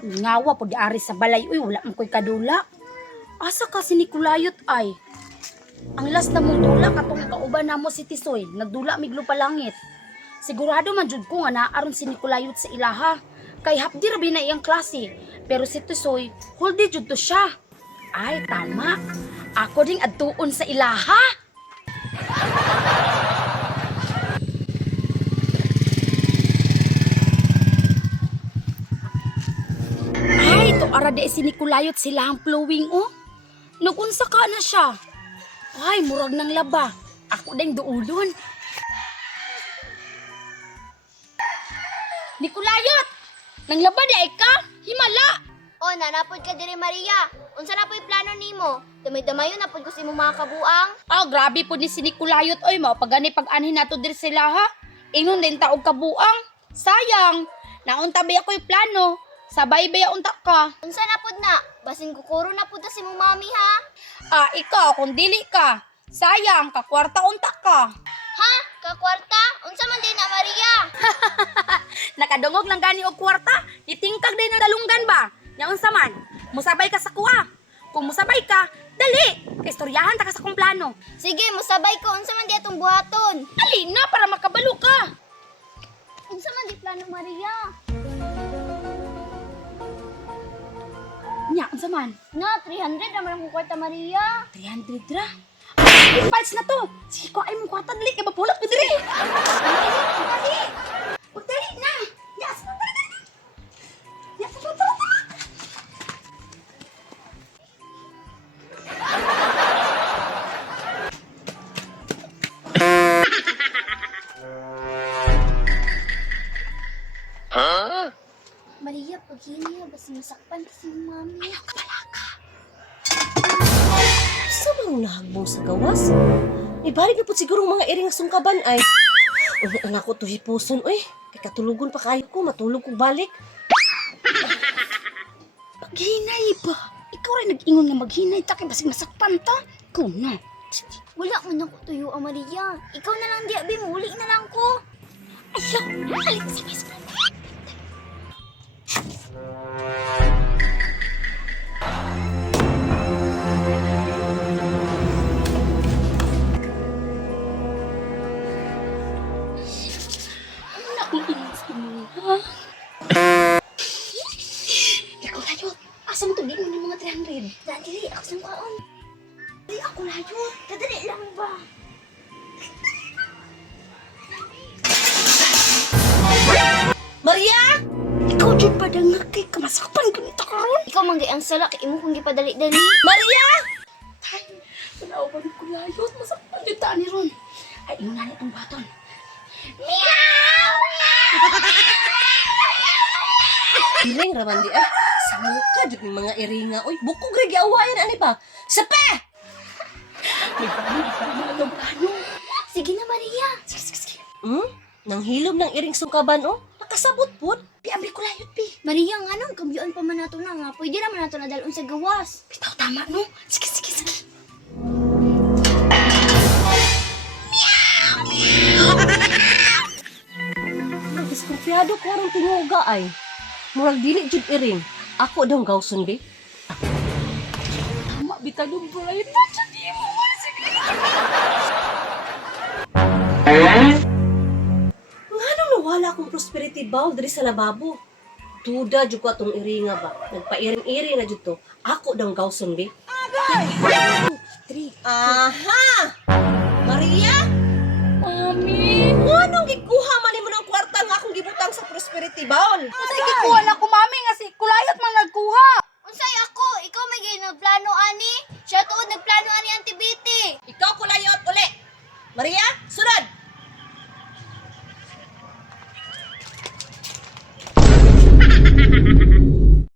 Ngawa po di ari sa balay. Uy, wala mo ko'y kadula. Asa ka si Nikulayot ay? Ang last na mong dula katong kauban na mo si Tisoy. Nagdula miglo pa langit. Sigurado man jud ko nga naaron si Nikulayot sa ilaha. Kay hapdi rabi na iyang klase. Pero si Tisoy, huldi jud to siya. Ay, tama. Ako ding adtuon sa ilaha. Ay, to ara de si Nikulayot sila ang flowing oh. Nagunsa ka na siya. Ay, murag ng laba. Ako ding duulon. Nikulayot! Nang laba di ay ka? Himala! O, nanapod ka diri Maria. Unsa na po'y plano nimo? Damay-damayon napod ko sa imong mga kabuang. Oh, grabe po ni si Nikulayot. Oy, mo, pag-ani pag-anhin nato diri sila ha. Ingon din taog kabuang. Sayang. Naunta ba ako'y plano? Sabay ba unta ka? Unsa na pod na? Basin kukuro na pod ta si imong mami ha. Ah, ikaw, kung dili ka. Sayang, kakwarta unta ka. Ha? Kakwarta? Unsa man din na Maria? Nakadungog lang gani og kwarta. Itingkag din na dalunggan ba? Nya unsa man? Musabay ka sa kuha. Kung musabay ka, dali. Kay istoryahan ta ka sa kong plano. Sige, musabay ko. Unsa man di atong buhaton? Ali na para makabalo ka. Unsa man di plano Maria? Nya unsa man? Na, 300 naman ang kwarta Maria. 300 ra. Ay, fights na to. Sige ko ay mong kwarta dali kay mapulot ko diri. Dali. Dali na. Yes, dali. Yes, dali. Maria, paghini basi masakpan kasi imong mami. Ayaw ka balaka. Sa mga nahagbong sa gawas? Ibalik na po siguro mga iring sungkaban ay. Una ko to hipuson, oy. Kay katulugon pa kayo ko, matulog kong balik. Maghinay ba? Ikaw rin nag-ingon nga maghinay ta kay basig masakpan ta. Ikaw na. Wala man ako tuyo, Maria. Ikaw na lang di abi, muli na lang ko. Ayaw. Alit sa mas. Ikaw layot. Asa mo tugin mo ng mga 300? Dali, ako sa kaon. Ay, ako layot. Kadali lang ba? Maria! Ikaw dyan pa dangag kay kamasakpan ko nito karon. Ikaw man ang sala kay imo kung gipadali-dali. Maria! Ay, wala ba ko layot. Masakpan dito ni Ron. Ay, ingon na itong baton. Iring raman di ah. Samuka jud ni mga iringa. Oy, bukog ra giawayan ani ba? Sape! May paano, di para malang plano. Sige na, Maria. Sige. Nang hilom ng iring sungkaban oh. Nakasabot pud. Piambi ko layot, pi. Maria, nga nang kambiyon pa man nato na nga. Pwede naman nato na dalon sa gawas. Bitaw tama, no? Sige. Diskumpiyado ko arang tinguga ay. Murag dili jud iring. Ako daw gawson be. Tama, bitaw yung bright. Pacha di mo. Sige. Nganong nawala akong prosperity bowl diri sa lababo? Tuda jud ko atong iringa ba. Nagpairing-iring na jud to. Ako daw gawson be. 3. Aha! Maria, Mami! nganong gikuha man nimo ng kwarta nga akong gibutang sa prosperity bowl? Masay gikuha na ko, mami, nga si Kulayot man nagkuha. Unsay ako? Ikaw may nagplano ani? Siya tuod nagplano ani Auntie Betty. Ikaw kulayot uli. Maria,